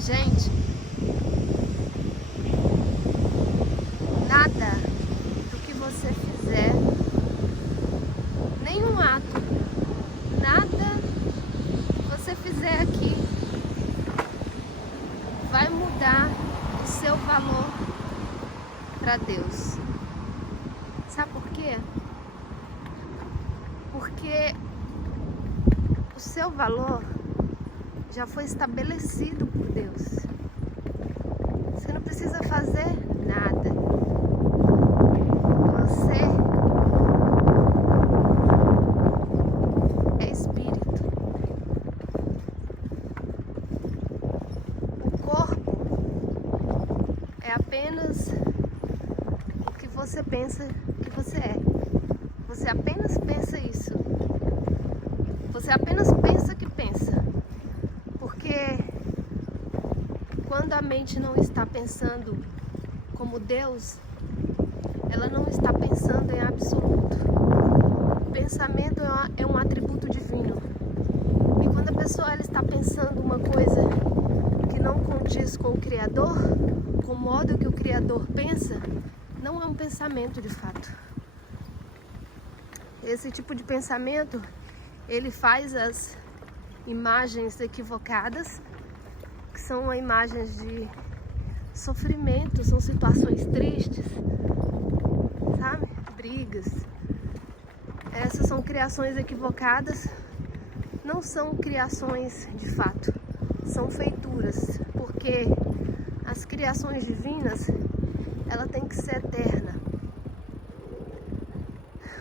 Gente, nada do que você fizer, nenhum ato, nada que você fizer aqui vai mudar o seu valor para Deus. Sabe por quê? Porque o seu valor já foi estabelecido por Deus. Você não precisa fazer nada. Você é espírito. O corpo é apenas o que você pensa que você é. Você apenas pensa isso. Você apenas pensa que pensa. Porque quando a mente não está pensando como Deus, ela não está pensando em absoluto. O pensamento é um atributo divino. E quando a pessoa ela está pensando uma coisa que não condiz com o Criador, com o modo que o Criador pensa, não é um pensamento de fato. Esse tipo de pensamento, ele faz as imagens equivocadas, que são imagens de sofrimento, são situações tristes, sabe? Brigas. Essas são criações equivocadas, não são criações de fato, são feituras, porque as criações divinas, ela tem que ser eterna.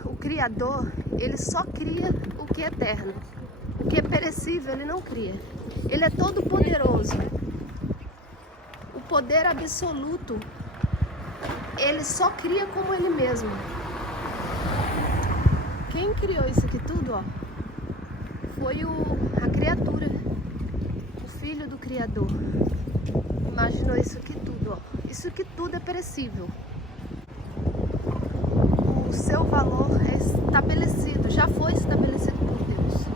O Criador, ele só cria o que é eterno. O que é perecível, ele não cria. Ele é todo poderoso. O poder absoluto, ele só cria como ele mesmo. Quem criou isso aqui tudo, ó, foi a criatura, o filho do Criador. Imaginou isso aqui tudo, ó. Isso aqui tudo é perecível. O seu valor é estabelecido, já foi estabelecido por Deus.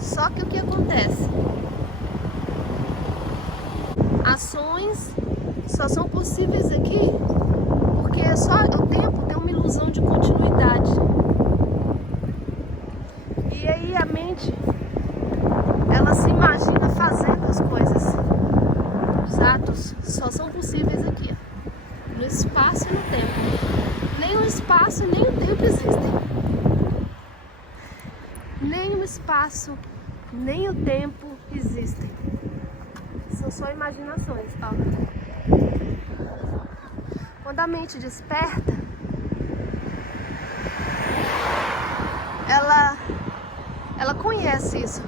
Só que o que acontece? Ações só são possíveis aqui porque só o tempo tem uma ilusão de continuidade. E aí a mente, ela se imagina fazendo as coisas. Os atos só são possíveis aqui, ó, no espaço e no tempo. Nem o espaço nem o tempo existem. Nem o espaço nem o tempo existem. São só imaginações, ó. Quando a mente desperta, ela conhece isso.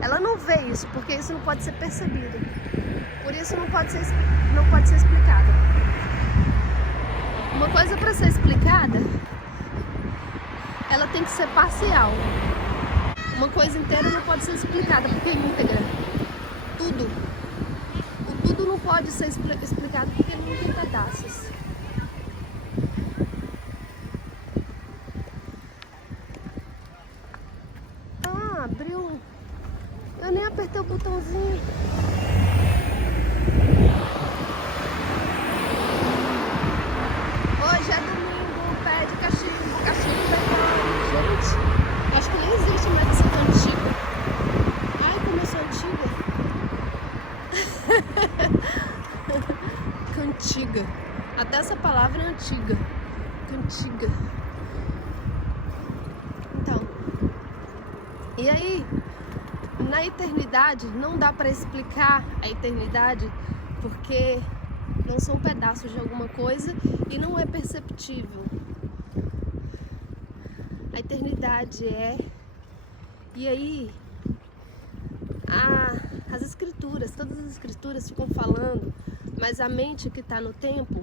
Ela não vê isso, porque isso não pode ser percebido. Por isso não pode ser explicado. Uma coisa para ser explicada, ela tem que ser parcial. Uma coisa inteira não pode ser explicada, porque é íntegra. Tudo. O tudo não pode ser explicado, porque não tem pedaços. Ah, abriu. Eu nem apertei o botãozinho. Hoje é domingo, pé de cachimbo, cachimbo é bom. Gente, acho que nem existe mais esse cantigo. Ai, como eu sou antiga. Cantiga. Até essa palavra é antiga. Cantiga. Então, e aí, na eternidade, não dá para explicar a eternidade, porque não são pedaços de alguma coisa e não é perceptível. A eternidade é... E aí, as escrituras, todas as escrituras ficam falando, mas a mente que está no tempo,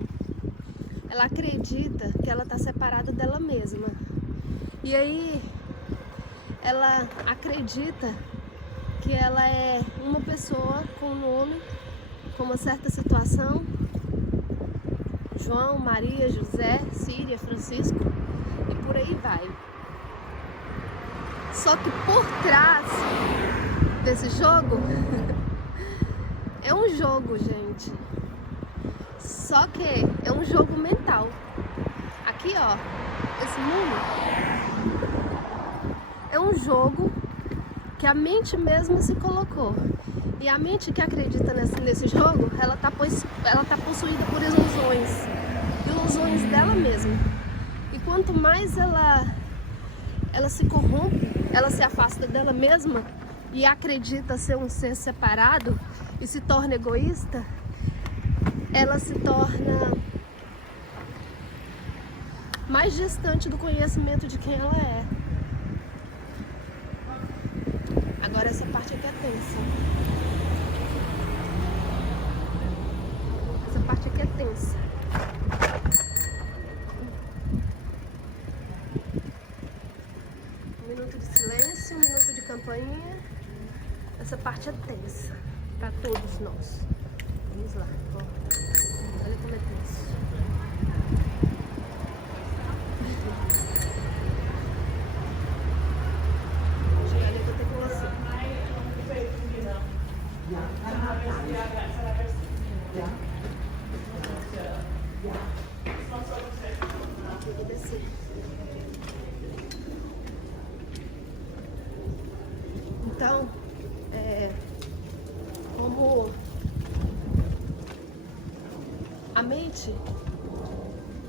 ela acredita que ela está separada dela mesma. E aí, ela acredita que ela é uma pessoa com um nome, com uma certa situação. João, Maria, José, Síria, Francisco e por aí vai. Só que por trás desse jogo É um jogo, gente. Só que é um jogo mental. Aqui, ó, esse mundo é um jogo que a mente mesmo se colocou. E a mente que acredita nesse jogo, ela tá possuída por ilusões dela mesma. E quanto mais ela se corrompe, ela se afasta dela mesma e acredita ser um ser separado e se torna egoísta, ela se torna mais distante do conhecimento de quem ela é. Agora essa parte aqui é tensa. Essa parte aqui é tensa. Um minuto de silêncio, um minuto de campainha. Essa parte é tensa para todos nós. Vamos lá. Ó. Olha como é tenso. Então, como a mente,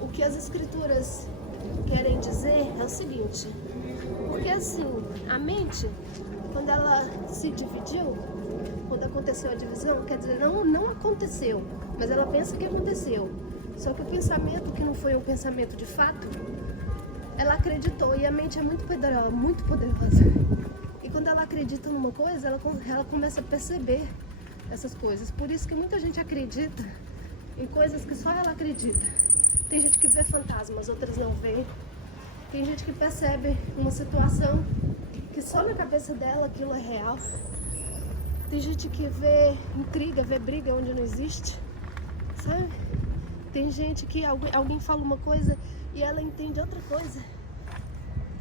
o que as escrituras querem dizer é o seguinte, porque assim, a mente, quando ela se dividiu, quando aconteceu a divisão, quer dizer, não aconteceu, mas ela pensa que aconteceu. Só que o pensamento, que não foi um pensamento de fato, ela acreditou, e a mente é muito poderosa. E quando ela acredita numa coisa, ela começa a perceber essas coisas. Por isso que muita gente acredita em coisas que só ela acredita. Tem gente que vê fantasmas, outras não vê. Tem gente que percebe uma situação que só na cabeça dela aquilo é real. Tem gente que vê intriga, vê briga onde não existe, sabe? Tem gente que alguém fala uma coisa e ela entende outra coisa.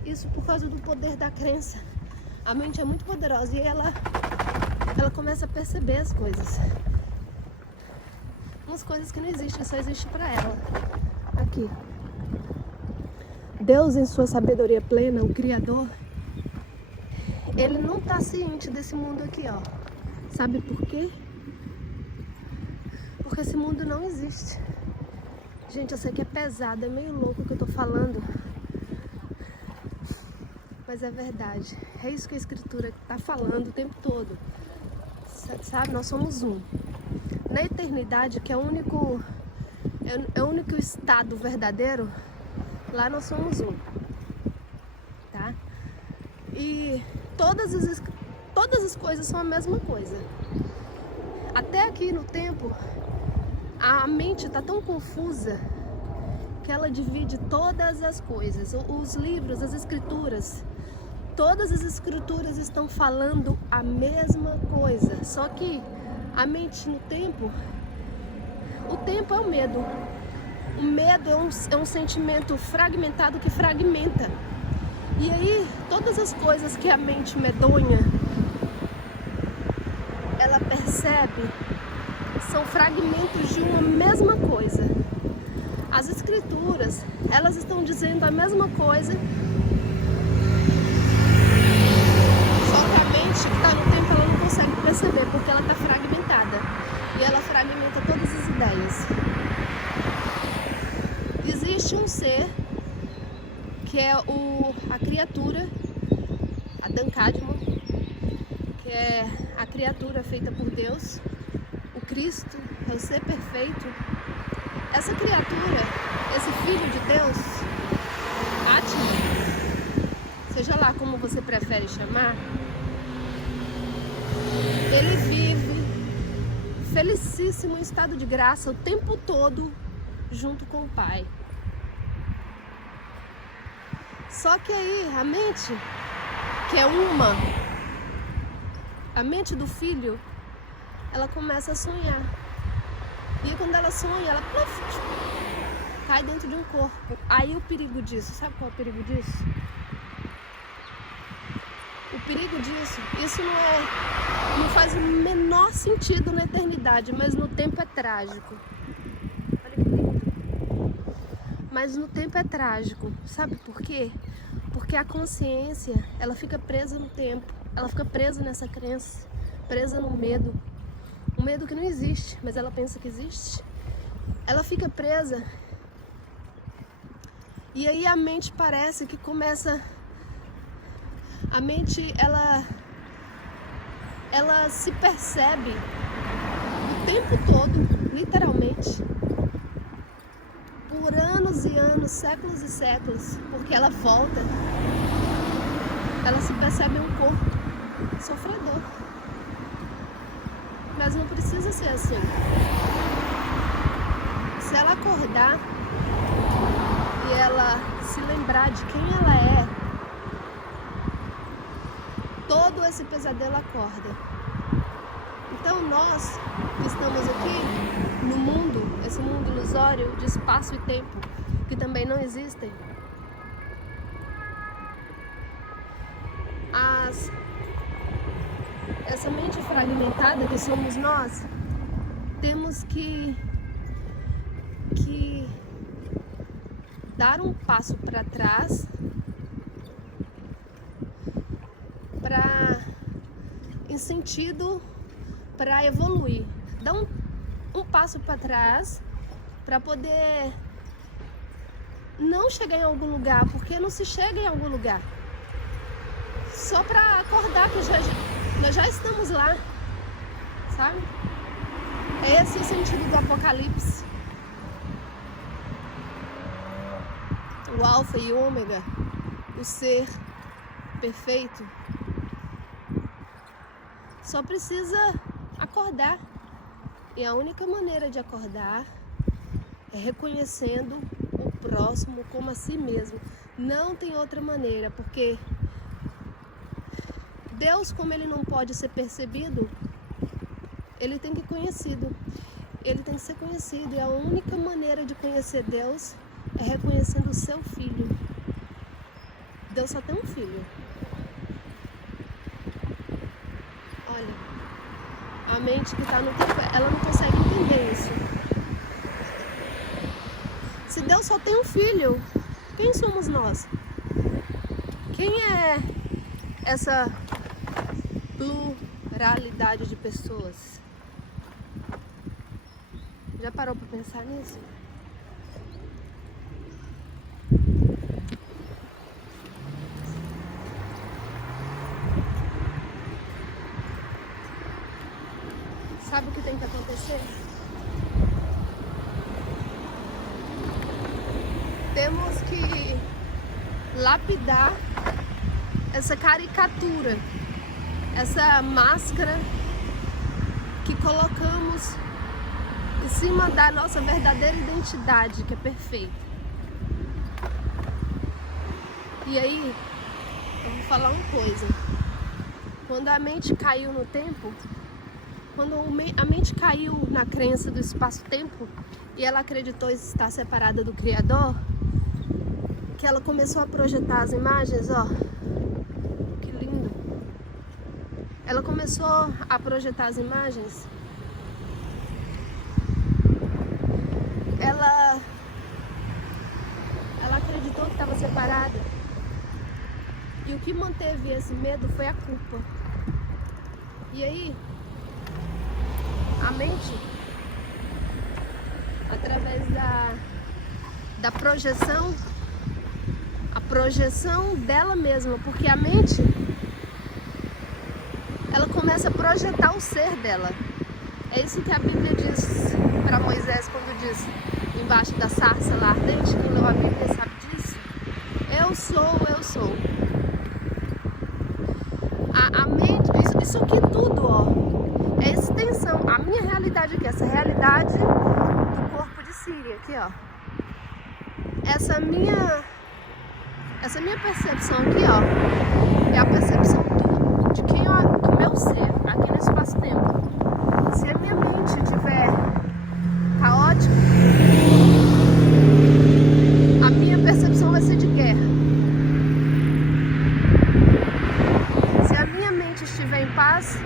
Isso por causa do poder da crença. A mente é muito poderosa e ela começa a perceber as coisas. Umas coisas que não existem, só existe para ela. Aqui. Deus, em sua sabedoria plena, o Criador, ele não está ciente desse mundo aqui, ó. Sabe por quê? Porque esse mundo não existe. Gente, eu sei que é pesado, é meio louco o que eu tô falando. Mas é verdade. É isso que a Escritura tá falando o tempo todo. Sabe? Nós somos um. Na eternidade, que é o único estado verdadeiro, lá nós somos um. Tá? E todas as coisas são a mesma coisa. Até aqui no tempo, a mente está tão confusa que ela divide todas as coisas. Os livros, as escrituras, todas as escrituras estão falando a mesma coisa. Só que a mente no tempo, o tempo é o medo. O medo é um sentimento fragmentado que fragmenta. E aí, todas as coisas que a mente medonha, ela percebe, são fragmentos de uma mesma coisa. As escrituras, elas estão dizendo a mesma coisa, só que a mente que está no tempo, ela não consegue perceber, porque ela está fragmentada. E ela fragmenta todas as ideias. Existe um ser, que é a criatura, Adam Kadmon, que é a criatura feita por Deus. O Cristo é o ser perfeito. Essa criatura, esse Filho de Deus, Atman, seja lá como você prefere chamar, ele vive felicíssimo em estado de graça o tempo todo junto com o Pai. Só que aí a mente, que é a mente do filho, ela começa a sonhar. E quando ela sonha, ela cai dentro de um corpo. Aí o perigo disso, sabe qual é o perigo disso? O perigo disso, isso não faz o menor sentido na eternidade, mas no tempo é trágico. Olha que lindo. Mas no tempo é trágico. Sabe por quê? Porque a consciência, ela fica presa no tempo. Ela fica presa nessa crença, presa no medo. Um medo que não existe, mas ela pensa que existe. Ela fica presa. E aí a mente parece que começa... A mente, ela se percebe o tempo todo, literalmente, por anos e anos, séculos e séculos, porque ela volta, ela se percebe um corpo sofredor. Mas não precisa ser assim. Se ela acordar e ela se lembrar de quem ela é, todo esse pesadelo acorda. Então nós que estamos aqui no mundo, esse mundo ilusório de espaço e tempo, que também não existem, essa mente fragmentada que somos nós, temos que dar um passo para trás em sentido para evoluir. Dá um passo para trás para poder não chegar em algum lugar, porque não se chega em algum lugar. Só para acordar que nós já estamos lá, sabe? É esse o sentido do Apocalipse. O Alfa e o Ômega, o ser perfeito, só precisa acordar. E a única maneira de acordar é reconhecendo o próximo como a si mesmo. Não tem outra maneira, porque Deus, como ele não pode ser percebido, ele tem que ser conhecido. Ele tem que ser conhecido, e a única maneira de conhecer Deus é reconhecendo o seu filho. Deus só tem um filho. Olha, a mente que está no tempo, ela não consegue entender isso. Se Deus só tem um filho, quem somos nós? Quem é essa pluralidade de pessoas? Já parou para pensar nisso? Sabe o que tem que acontecer? Temos que lapidar essa caricatura, essa máscara que colocamos em cima da nossa verdadeira identidade, que é perfeita. E aí, eu vou falar uma coisa. Quando a mente caiu no tempo, quando a mente caiu na crença do espaço-tempo e ela acreditou estar separada do Criador, que ela começou a projetar as imagens, ó, que lindo. Ela começou a projetar as imagens. Ela acreditou que estava separada. E o que manteve esse medo foi a culpa. E aí, a mente, através da projeção, a projeção dela mesma, porque a mente, ela começa a projetar o ser dela. É isso que a Bíblia diz para Moisés quando diz, embaixo da sarça lá ardente, quem leu a Bíblia sabe disso. Eu sou. A mente, isso aqui tudo, ó, é extensão. A minha realidade aqui, essa realidade do corpo de Síria, aqui, ó. Essa minha percepção aqui, ó, é a percepção de quem do meu ser, aqui no espaço-tempo. Se a minha mente estiver caótica, a minha percepção vai ser de guerra. estiver em paz,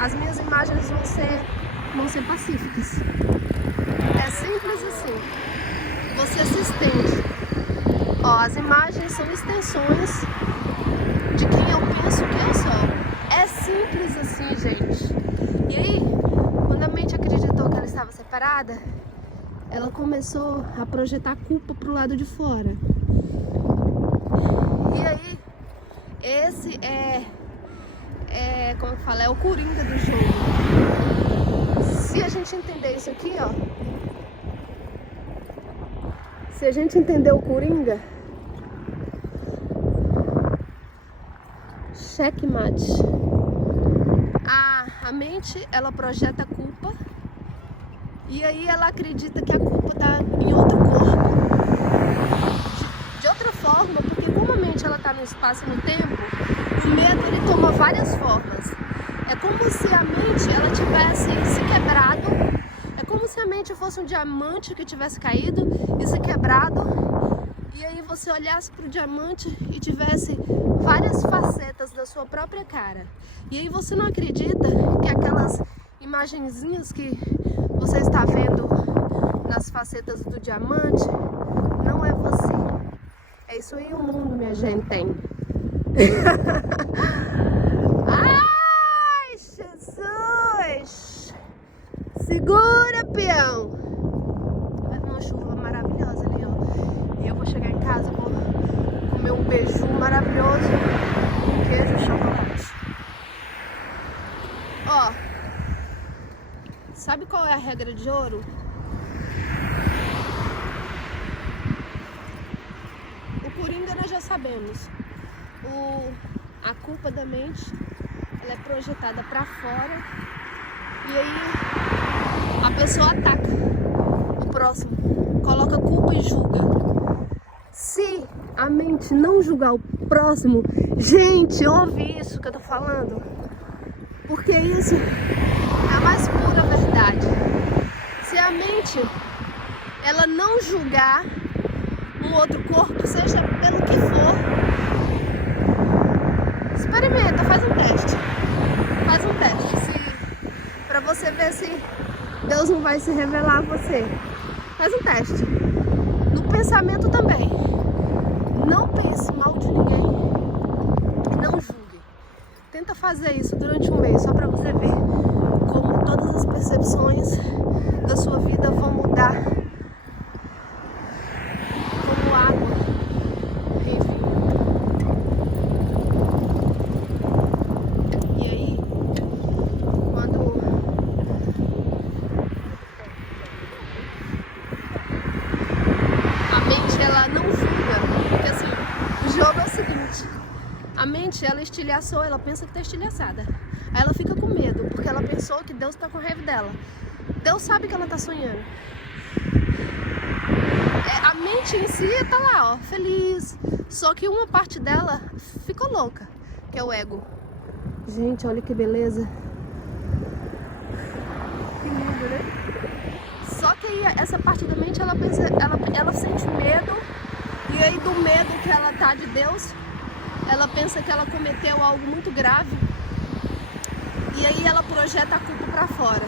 as minhas imagens vão ser pacíficas. É simples assim. Você se estende. Ó, as imagens são extensões de quem eu penso que eu sou. É simples assim, gente. E aí, quando a mente acreditou que ela estava separada, ela começou a projetar culpa pro lado de fora. E aí, esse como eu falo, é o coringa do jogo. Se a gente entender isso aqui, ó, se a gente entender o coringa, checkmate. A mente, ela projeta culpa e aí ela acredita que a culpa tá em outro corpo. De outra forma, porque como a mente ela tá no espaço e no tempo, o medo ele toma várias formas. É como se a mente ela tivesse se quebrado. É como se a mente fosse um diamante que tivesse caído e se quebrado. E aí você olhasse para o diamante e tivesse várias facetas da sua própria cara. E aí você não acredita que aquelas imagenzinhas que você está vendo nas facetas do diamante não é você. É isso aí o mundo, minha gente, tem. Ai, Jesus! Segura, peão! Vai uma chuva maravilhosa ali, ó. E eu vou chegar em casa, vou comer um beiju maravilhoso com queijo e chocolate. Ó, sabe qual é a regra de ouro? O coringa nós já sabemos. A culpa da mente, ela é projetada pra fora e aí a pessoa ataca o próximo, coloca culpa e julga. Se a mente não julgar o próximo, gente, ouve isso que eu tô falando, porque isso é a mais pura verdade. Se a mente ela não julgar um outro corpo, seja pelo que for, experimenta, faz um teste. Faz um teste, pra você ver se Deus não vai se revelar a você. Faz um teste. No pensamento também. Não pense mal de ninguém e não julgue. Tenta fazer isso durante um mês, só pra você ver como todas as percepções da sua vida vão mudar. Como água. A mente, ela estilhaçou, ela pensa que tá estilhaçada. Aí ela fica com medo, porque ela pensou que Deus tá com raiva dela. Deus sabe que ela tá sonhando. A mente em si tá lá, ó, feliz. Só que uma parte dela ficou louca, que é o ego. Gente, olha que beleza. Que lindo, né? Só que aí essa parte da mente, ela pensa, ela sente medo. E aí do medo que ela tá de Deus, ela pensa que ela cometeu algo muito grave e aí ela projeta a culpa pra fora.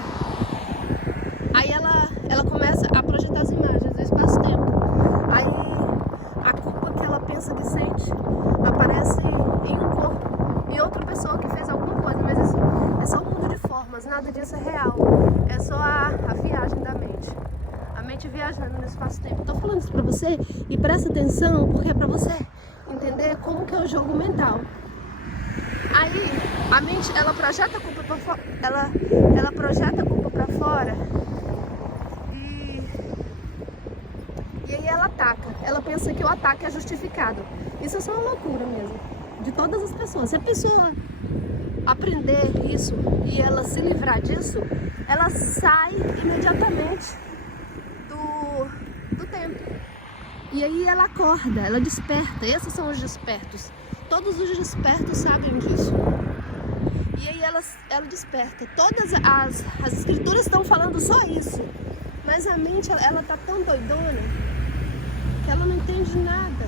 Aí ela começa a projetar as imagens do espaço-tempo. Aí a culpa que ela pensa que sente aparece em um corpo, em outra pessoa que fez alguma coisa, mas assim, é só um mundo de formas, nada disso é real. É só a viagem da mente. A mente viajando no espaço-tempo. Tô falando isso pra você e presta atenção, porque é pra você entender como que é o jogo mental. Aí a mente ela projeta a culpa para fora, ela projeta a culpa para fora e aí ela ataca. Ela pensa que o ataque é justificado. Isso é só uma loucura mesmo de todas as pessoas. Se a pessoa aprender isso e ela se livrar disso, ela sai imediatamente do tempo. E aí ela acorda, ela desperta. Esses são os despertos. Todos os despertos sabem disso. E aí ela desperta. Todas as escrituras estão falando só isso. Mas a mente, ela tá tão doidona que ela não entende nada.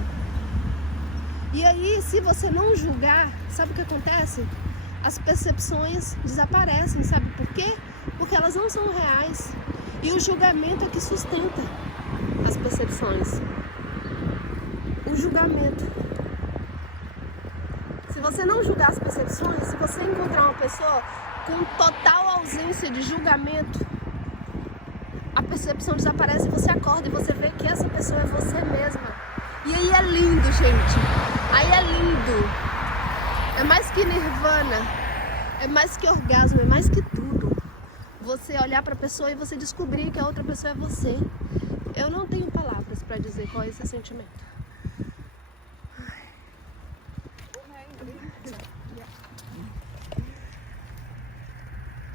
E aí, se você não julgar, sabe o que acontece? as percepções desaparecem, sabe por quê? Porque elas não são reais. E o julgamento é que sustenta as percepções. O julgamento. Se você não julgar as percepções, se você encontrar uma pessoa com total ausência de julgamento, a percepção desaparece e você acorda e você vê que essa pessoa é você mesma. E aí é lindo, gente. Aí é lindo. É mais que nirvana. É mais que orgasmo, é mais que tudo. Você olhar para a pessoa e você descobrir que a outra pessoa é você. Eu não tenho palavras para dizer qual é esse sentimento.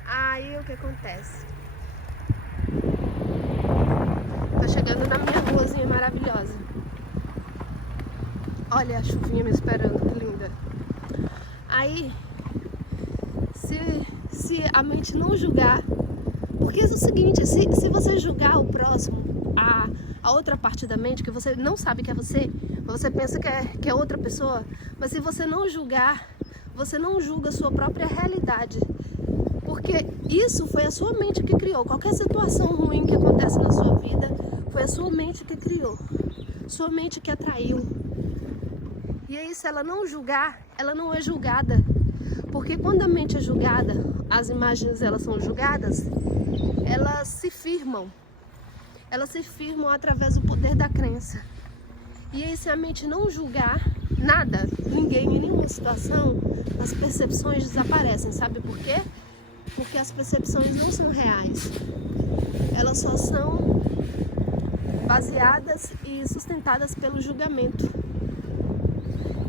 Aí o que acontece? Tô chegando na minha ruazinha maravilhosa. Olha a chuvinha me esperando, que linda. Aí, se a mente não julgar, porque é o seguinte, se você julgar o próximo, a outra parte da mente, que você não sabe que é você pensa que é outra pessoa, mas se você não julgar, você não julga a sua própria realidade. Porque isso foi a sua mente que criou. Qualquer situação ruim que acontece na sua vida, foi a sua mente que criou. Sua mente que atraiu. E aí, se ela não julgar, ela não é julgada. Porque quando a mente é julgada, as imagens elas são julgadas, elas se firmam. Elas se firmam através do poder da crença. E aí, se a mente não julgar nada, ninguém, em nenhuma situação, as percepções desaparecem. Sabe por quê? Porque as percepções não são reais. Elas só são baseadas e sustentadas pelo julgamento.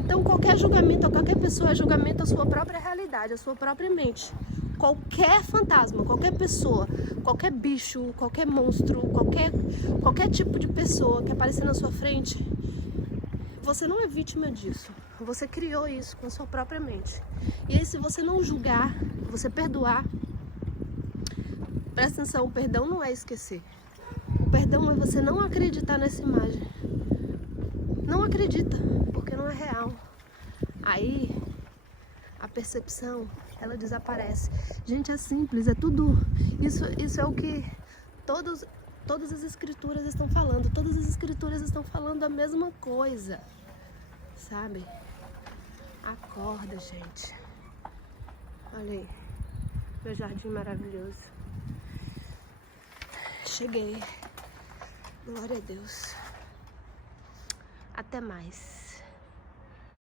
Então qualquer julgamento a qualquer pessoa é julgamento à sua própria realidade, à sua própria mente. Qualquer fantasma, qualquer pessoa, qualquer bicho, qualquer monstro, qualquer tipo de pessoa que aparecer na sua frente, você não é vítima disso. Você criou isso com a sua própria mente. E aí, se você não julgar, você perdoar, presta atenção, o perdão não é esquecer. O perdão é você não acreditar nessa imagem. Não acredita, porque não é real. Aí, a percepção, ela desaparece. Gente, é simples, é tudo... Isso é o que todas as escrituras estão falando. Todas as escrituras estão falando a mesma coisa, sabe? Acorda, gente. Olha aí, meu jardim maravilhoso. Cheguei. Glória a Deus. Até mais.